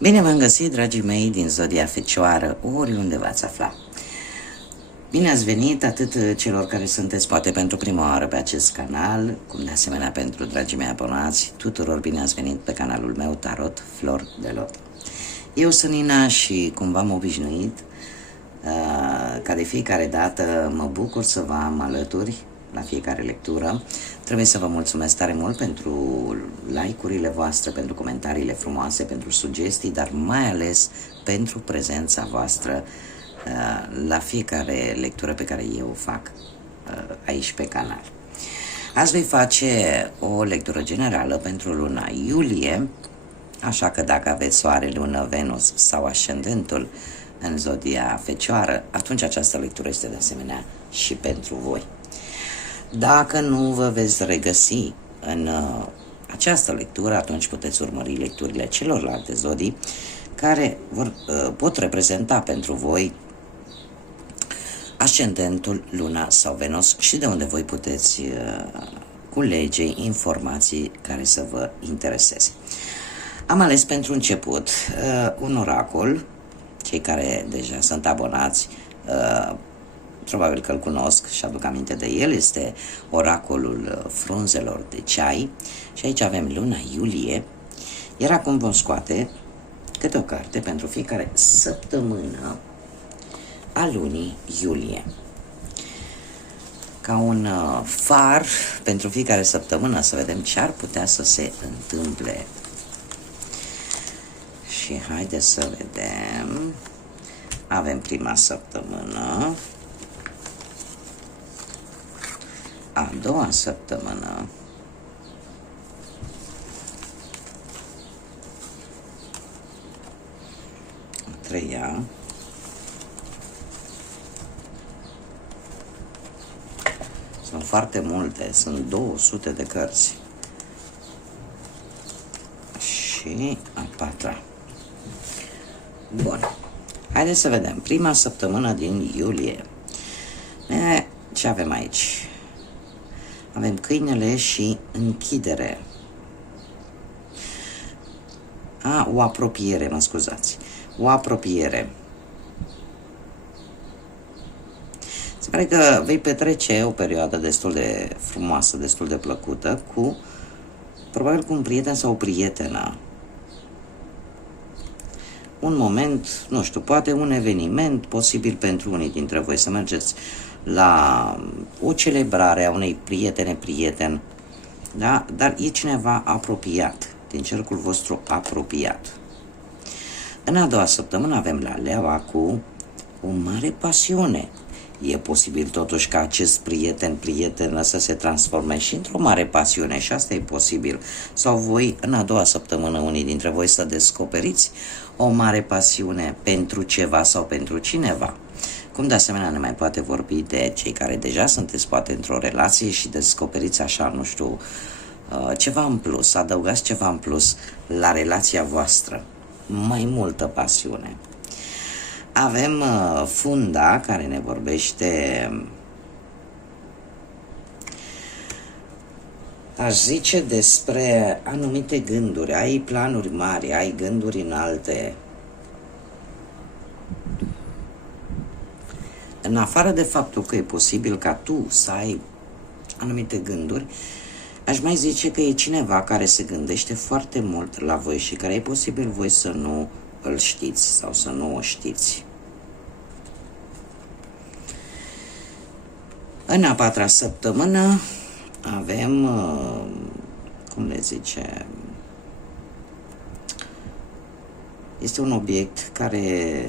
Bine v-am găsit, dragii mei din Zodia Fecioară, oriunde v-ați afla. Bine ați venit atât celor care sunteți poate pentru prima oară pe acest canal, cum de asemenea pentru dragii mei abonați, tuturor bine ați venit pe canalul meu Tarot Flor de Lot. Eu sunt Nina și cum v-am obișnuit, ca de fiecare dată mă bucur să vă am alături la fiecare lectură. Trebuie să vă mulțumesc tare mult pentru like-urile voastre, pentru comentariile frumoase, pentru sugestii, dar mai ales pentru prezența voastră la fiecare lectură pe care eu o fac aici pe canal. Azi voi face o lectură generală pentru luna iulie, așa că dacă aveți soare, lună, Venus sau ascendentul în Zodia Fecioară, atunci această lectură este de asemenea și pentru voi. Dacă nu vă veți regăsi în această lectură, atunci puteți urmări lecturile celorlalte zodii care pot reprezenta pentru voi ascendentul, luna sau Venus și de unde voi puteți culege informații care să vă intereseze. Am ales pentru început un oracol. Cei care deja sunt abonați probabil că îl cunosc și aduc aminte de el. Este oracolul frunzelor de ceai și aici avem luna iulie, iar acum vom scoate câte o carte pentru fiecare săptămână a lunii iulie, ca un far pentru fiecare săptămână, să vedem ce ar putea să se întâmple. Și haideți să vedem. Avem prima săptămână, a doua săptămână, a treia, sunt foarte multe, sunt 200 de cărți, și a patra. Bun, haideți să vedem prima săptămână din iulie. Ce avem aici? Avem câinele și închidere. O apropiere, mă scuzați. O apropiere. Se pare că vei petrece o perioadă destul de frumoasă, destul de plăcută, probabil cu un prieten sau o prietenă. Un moment, nu știu, poate un eveniment posibil pentru unii dintre voi, să mergeți la o celebrare a unei prieten, da? Dar e cineva apropiat, din cercul vostru apropiat. În a doua săptămână avem la Leaua cu o mare pasiune. E posibil totuși ca acest prietenă să se transforme și într-o mare pasiune, și asta e posibil. Sau voi, în a doua săptămână, unii dintre voi să descoperiți o mare pasiune pentru ceva sau pentru cineva. Cum de asemenea ne mai poate vorbi de cei care deja sunteți poate într-o relație și descoperiți așa, nu știu, ceva în plus, adăugați ceva în plus la relația voastră, mai multă pasiune. Avem funda care ne vorbește, aș zice, despre anumite gânduri. Ai planuri mari, ai gânduri înalte. În afară de faptul că e posibil ca tu să ai anumite gânduri, aș mai zice că e cineva care se gândește foarte mult la voi și care e posibil voi să nu îl știți sau să nu o știți. În a patra săptămână avem, cum le zice, este un obiect care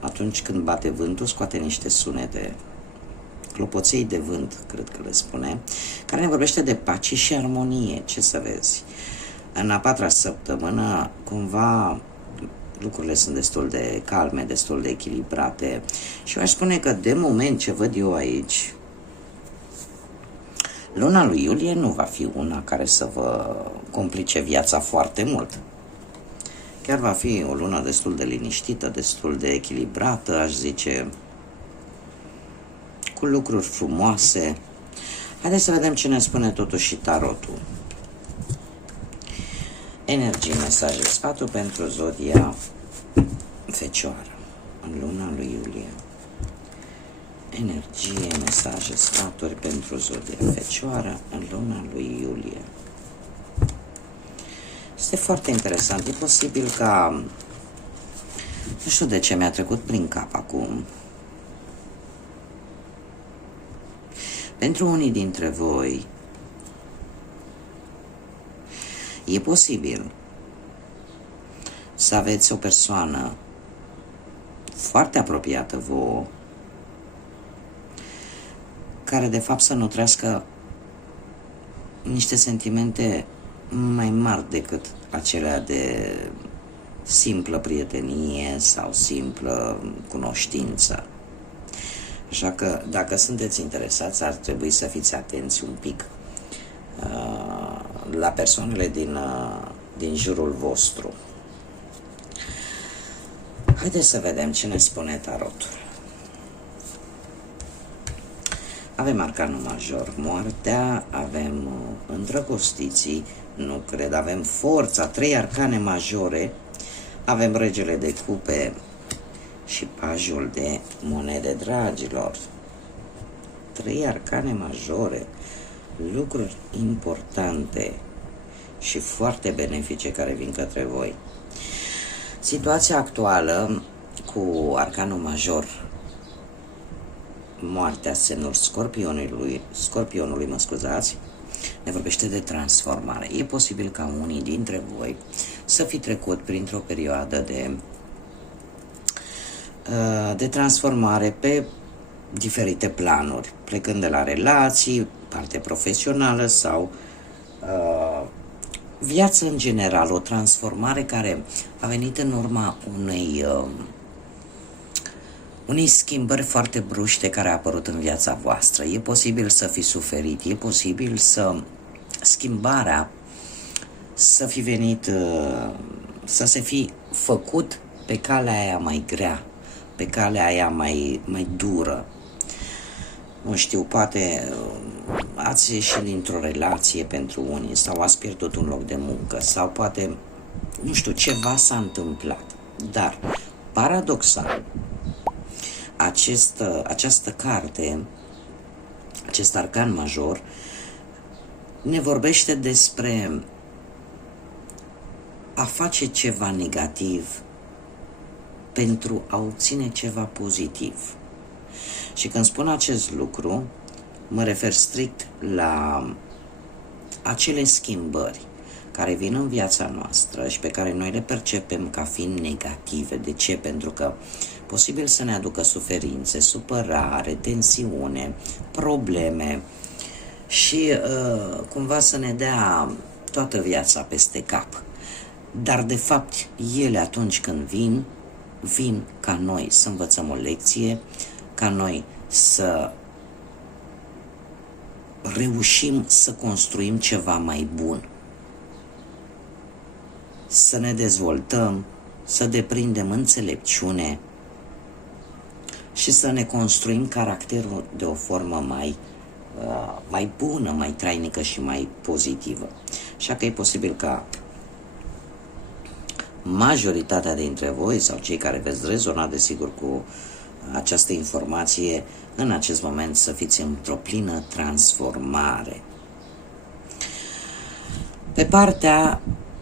atunci când bate vântul scoate niște sunete, clopoței de vânt, cred că le spune, care ne vorbește de pace și armonie, ce să vezi. În a patra săptămână, cumva, lucrurile sunt destul de calme, destul de echilibrate și aș spune că de moment ce văd eu aici, luna lui iulie nu va fi una care să vă complice viața foarte mult. Chiar va fi o lună destul de liniștită, destul de echilibrată, aș zice, cu lucruri frumoase. Haideți să vedem ce ne spune totuși și tarotul. Energii, mesaje, sfaturi pentru zodia Fecioară în luna lui iulie. Energie, mesaje, sfaturi pentru zodia Fecioară în luna lui iulie. Este foarte interesant. E posibil ca, nu știu de ce mi-a trecut prin cap acum, pentru unii dintre voi e posibil să aveți o persoană foarte apropiată vouă care de fapt să nutrească niște sentimente mai mari decât acelea de simplă prietenie sau simplă cunoștință. Așa că dacă sunteți interesați, ar trebui să fiți atenți un pic la persoanele din jurul vostru. Haideți să vedem ce ne spune tarotul. Avem arcanul major, moartea, avem îndrăgostiții, nu cred, avem forța, 3 arcane majore, avem regele de cupe și pajul de monede, dragilor. 3 arcane majore, lucruri importante și foarte benefice care vin către voi. Situația actuală cu arcanul major, moartea, semnul scorpionului, mă scuzați, ne vorbește de transformare. E posibil ca unii dintre voi să fi trecut printr-o perioadă de transformare pe diferite planuri, plecând de la relații, parte profesională sau viață în general, o transformare care a venit în urma unei schimbări foarte bruște care a apărut în viața voastră. E posibil să fi suferit, e posibil să schimbarea să fi venit, să se fi făcut pe calea aia mai grea, pe calea aia mai dură. Nu știu, poate ați ieșit dintr-o relație pentru unii sau ați pierdut un loc de muncă sau poate, nu știu, ceva s-a întâmplat. Dar, paradoxal, această carte, acest arcan major, ne vorbește despre a face ceva negativ pentru a obține ceva pozitiv. Și când spun acest lucru, mă refer strict la acele schimbări care vin în viața noastră și pe care noi le percepem ca fiind negative. De ce? Pentru că posibil să ne aducă suferințe, supărare, tensiune, probleme și cumva să ne dea toată viața peste cap. Dar de fapt ele atunci când vin ca noi să învățăm o lecție, ca noi să reușim să construim ceva mai bun, să ne dezvoltăm, să deprindem înțelepciune și să ne construim caracterul de o formă mai bună, mai trainică și mai pozitivă. Așa că e posibil ca majoritatea dintre voi sau cei care veți rezona desigur cu această informație în acest moment să fiți într-o plină transformare. Pe partea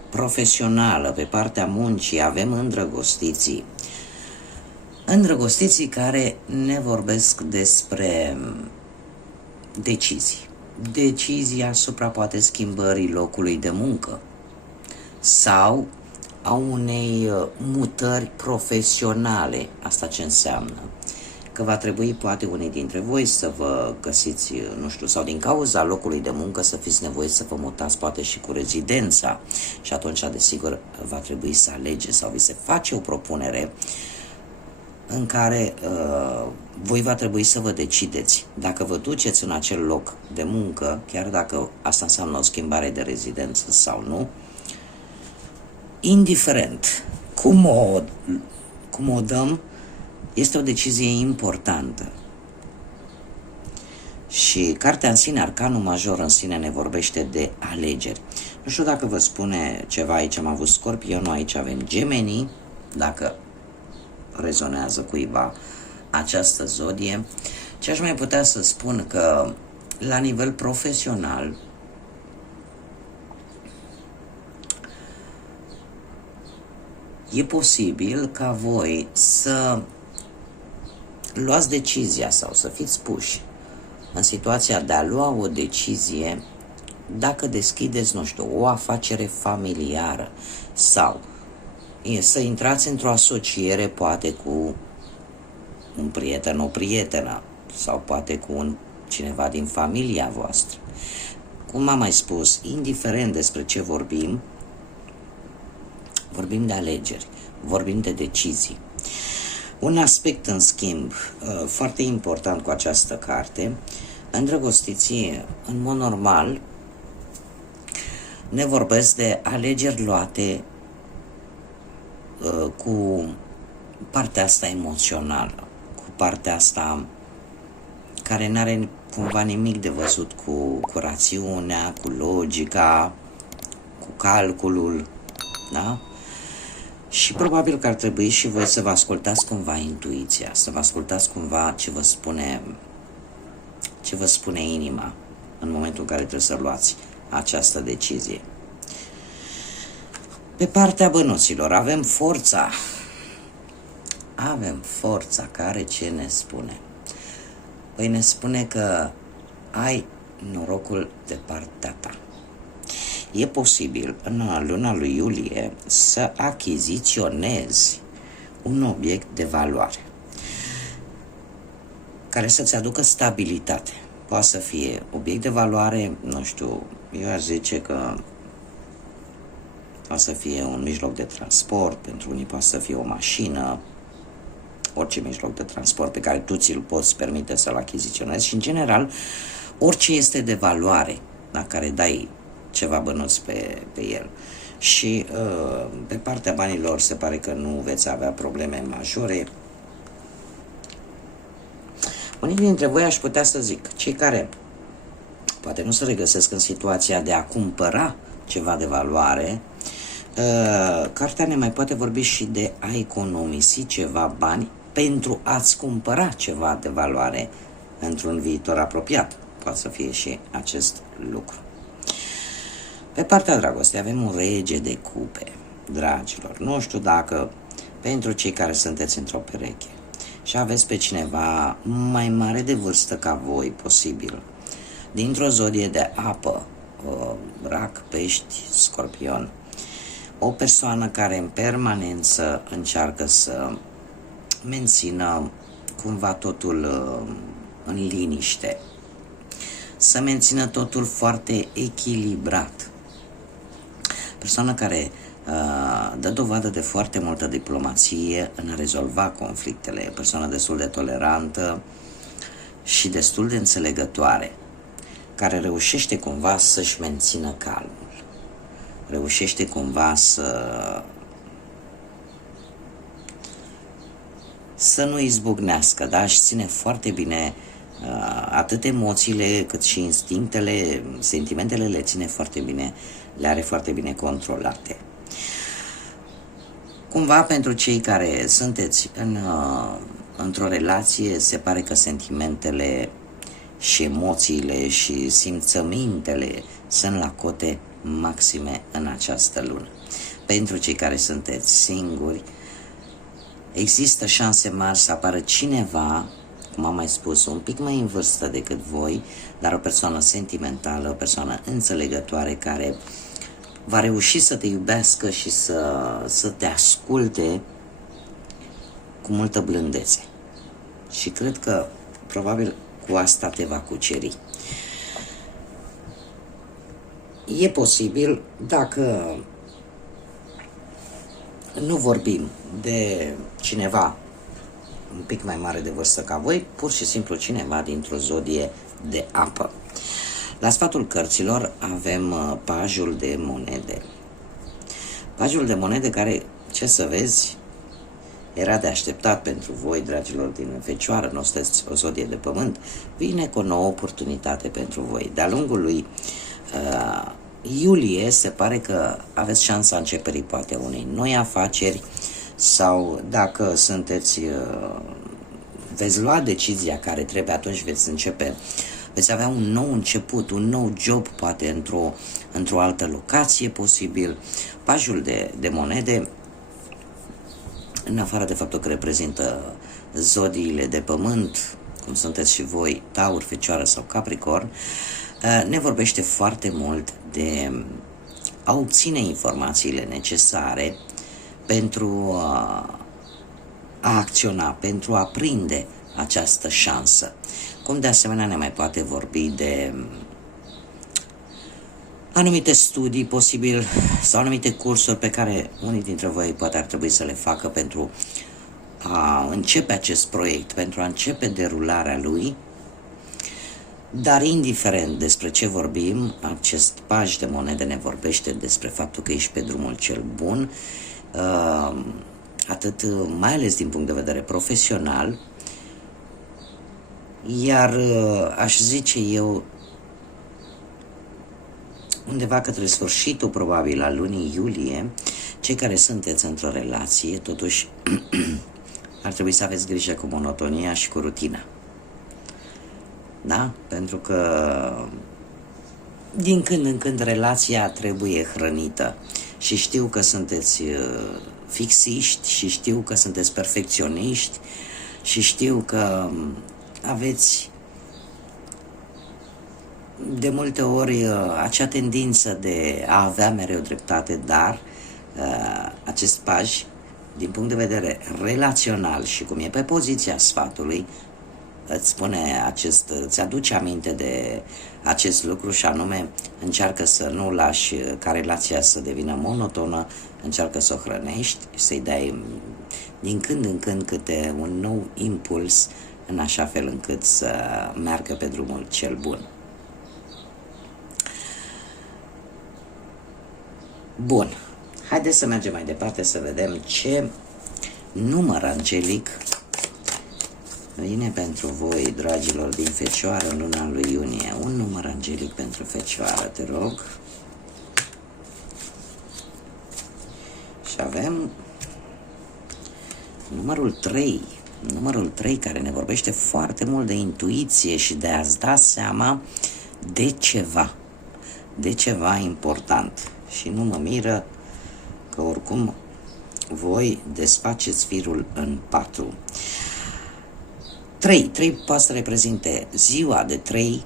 profesională, pe partea muncii, avem îndrăgostiții. Îndrăgostiții care ne vorbesc despre decizii. Decizii asupra poate schimbării locului de muncă sau a unei mutări profesionale. Asta ce înseamnă? Că va trebui poate unii dintre voi să vă găsiți, nu știu, sau din cauza locului de muncă să fiți nevoiți să vă mutați poate și cu rezidența și atunci desigur va trebui să alegeți sau vi se face o propunere în care voi va trebui să vă decideți dacă vă duceți în acel loc de muncă, chiar dacă asta înseamnă o schimbare de rezidență sau nu, indiferent cum o dăm, este o decizie importantă. Și cartea în sine, arcanul major în sine, ne vorbește de alegeri. Nu știu dacă vă spune ceva, aici am avut Scorpionul, aici avem Gemenii, dacă rezonează cuiva această zodie. Ce aș mai putea să spun că la nivel profesional e posibil ca voi să luați decizia sau să fiți puși în situația de a lua o decizie dacă deschideți, nu știu, o afacere familiară sau să intrați într-o asociere poate cu un prieten, o prietenă sau poate cu cineva din familia voastră. Cum am mai spus, indiferent despre ce vorbim, vorbim de alegeri, vorbim de decizii. Un aspect, în schimb, foarte important cu această carte, îndrăgostiții, în mod normal, ne vorbesc de alegeri luate cu partea asta emoțională, cu partea asta care nu are cumva nimic de văzut cu rațiunea, cu logica, cu calculul, da? Și probabil că ar trebui și voi să vă ascultați cumva intuiția, să vă ascultați cumva ce vă spune inima în momentul în care trebuie să luați această decizie. Pe partea bănuților avem forța. Avem forța care ce ne spune? Păi ne spune că ai norocul de partea ta. E posibil în luna lui iulie să achiziționezi un obiect de valoare care să-ți aducă stabilitate. Poate să fie obiect de valoare, nu știu, eu aș zice că poate să fie un mijloc de transport, pentru unii poate să fie o mașină, orice mijloc de transport pe care tu ți-l poți permite să-l achiziționezi și, în general, orice este de valoare, la care dai ceva bănuți pe el. Și pe partea banilor se pare că nu veți avea probleme majore. Unii dintre voi aș putea să zic, cei care poate nu se regăsesc în situația de a cumpăra ceva de valoare, cartea ne mai poate vorbi și de a economisi ceva bani pentru a-ți cumpăra ceva de valoare într-un viitor apropiat. Poate să fie și acest lucru. Pe partea dragostei avem un rege de cupe, dragilor. Nu știu dacă pentru cei care sunteți într-o pereche și aveți pe cineva mai mare de vârstă ca voi, posibil, dintr-o zodie de apă, rac, pești, scorpion, o persoană care în permanență încearcă să mențină cumva totul în liniște, să mențină totul foarte echilibrat. Persoană care dă dovadă de foarte multă diplomație în a rezolva conflictele, persoană destul de tolerantă și destul de înțelegătoare, care reușește cumva să-și mențină calmul, reușește cumva să nu izbucnească, da? Și ține foarte bine atât emoțiile cât și instinctele, sentimentele le ține foarte bine, le are foarte bine controlate. Cumva pentru cei care sunteți într-o relație, se pare că sentimentele și emoțiile și simțămintele sunt la cote maxime în această lună. Pentru cei care sunteți singuri, există șanse mari să apară cineva, cum am mai spus, un pic mai în vârstă decât voi, dar o persoană sentimentală, o persoană înțelegătoare care va reuși să te iubească și să te asculte cu multă blândețe. Și cred că probabil cu asta te va cuceri. E posibil, dacă nu vorbim de cineva un pic mai mare de vârstă ca voi, pur și simplu cineva dintr-o zodie de apă. La sfatul cărților avem pajul de monede. Pajul de monede care, ce să vezi, era de așteptat pentru voi, dragilor din Fecioară, nu sunteți o zodie de pământ, vine cu o nouă oportunitate pentru voi. De-a lungul lui iulie se pare că aveți șansa începerii poate unei noi afaceri sau dacă sunteți, veți lua decizia care trebuie, atunci veți avea un nou început, un nou job poate într-o altă locație posibil. Pajul de monede, în afară de faptul că reprezintă zodiile de pământ, cum sunteți și voi, Taur, Fecioară sau Capricorn, ne vorbește foarte mult de a obține informațiile necesare pentru a acționa, pentru a prinde această șansă. Cum de asemenea ne mai poate vorbi de anumite studii posibil sau anumite cursuri pe care unii dintre voi poate ar trebui să le facă pentru a începe acest proiect, pentru a începe derularea lui. Dar indiferent despre ce vorbim, acest paj de monede ne vorbește despre faptul că ești pe drumul cel bun, atât mai ales din punct de vedere profesional, iar aș zice eu undeva către sfârșitul probabil al lunii iulie, cei care sunteți într-o relație, totuși ar trebui să aveți grijă cu monotonia și cu rutina. Da? Pentru că din când în când relația trebuie hrănită și știu că sunteți fixiști și știu că sunteți perfecționiști și știu că aveți de multe ori acea tendință de a avea mereu dreptate, dar acest paj, din punct de vedere relațional și cum e pe poziția sfatului, îți spune îți aduce aminte de acest lucru și anume încearcă să nu lași ca relația să devină monotonă, încearcă să o hrănești, să-i dai din când în când câte un nou impuls în așa fel încât să meargă pe drumul cel bun. Bun, haideți să mergem mai departe să vedem ce număr angelic vine pentru voi, dragilor din Fecioară, în luna lui iunie. Un număr angelic pentru Fecioară, te rog. Și avem numărul 3. Numărul 3 care ne vorbește foarte mult de intuiție și de a-ți da seama de ceva important. Și nu mă miră că oricum voi desfaceți firul în 4. 3 poate să reprezinte ziua de 3,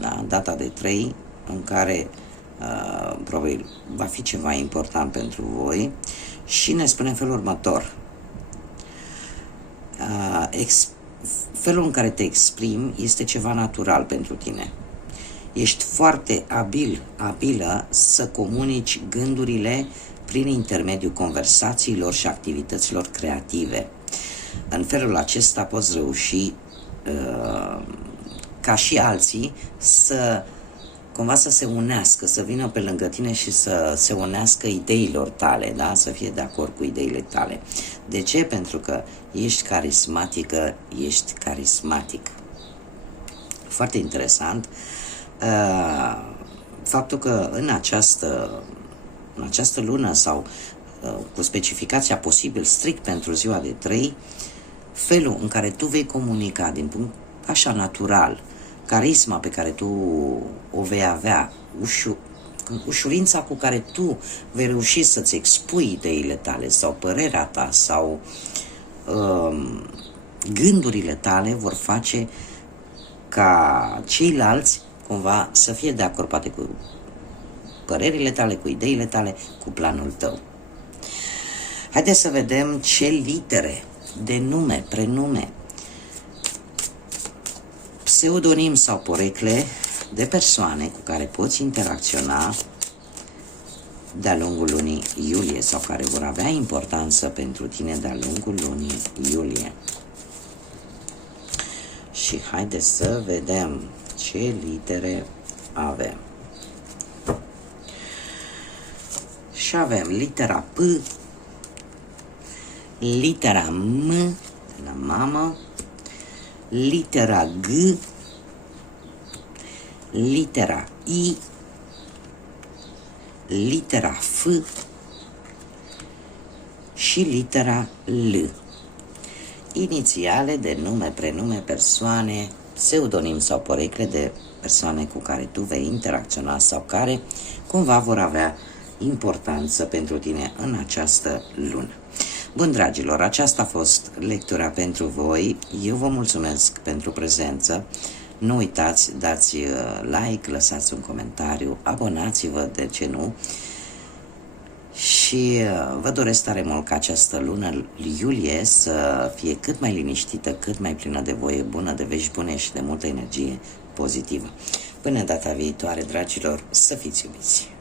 da? Data de 3, în care probabil va fi ceva important pentru voi și ne spune în felul următor. Felul în care te exprimi este ceva natural pentru tine. Ești foarte abilă să comunici gândurile prin intermediul conversațiilor și activităților creative. În felul acesta poți reuși, ca și alții, cumva să se unească, să vină pe lângă tine și să se unească ideilor tale, da? Să fie de acord cu ideile tale. De ce? Pentru că ești carismatică, ești carismatic. Foarte interesant faptul că în această lună sau cu specificația posibil strict pentru ziua de 3, felul în care tu vei comunica din punct așa natural, carisma pe care tu o vei avea, ușurința cu care tu vei reuși să-ți expui ideile tale sau părerea ta sau gândurile tale vor face ca ceilalți cumva să fie de acord poate cu părerile tale, cu ideile tale, cu planul tău. Haideți să vedem ce litere de nume, prenume, pseudonim sau porecle de persoane cu care poți interacționa de-a lungul lunii iulie sau care vor avea importanță pentru tine de-a lungul lunii iulie. Și haideți să vedem ce litere avem. Și avem litera P, litera M, de la mamă, litera G, litera I, litera F și litera L. Inițiale de nume, prenume, persoane, pseudonim sau porecle de persoane cu care tu vei interacționa sau care cumva vor avea importanță pentru tine în această lună. Bun, dragilor, aceasta a fost lectura pentru voi. Eu vă mulțumesc pentru prezență. Nu uitați, dați like, lăsați un comentariu, abonați-vă, de ce nu? Și vă doresc tare mult ca această lună iulie să fie cât mai liniștită, cât mai plină de voie bună, de vești bune și de multă energie pozitivă. Până data viitoare, dragilor, să fiți iubiți!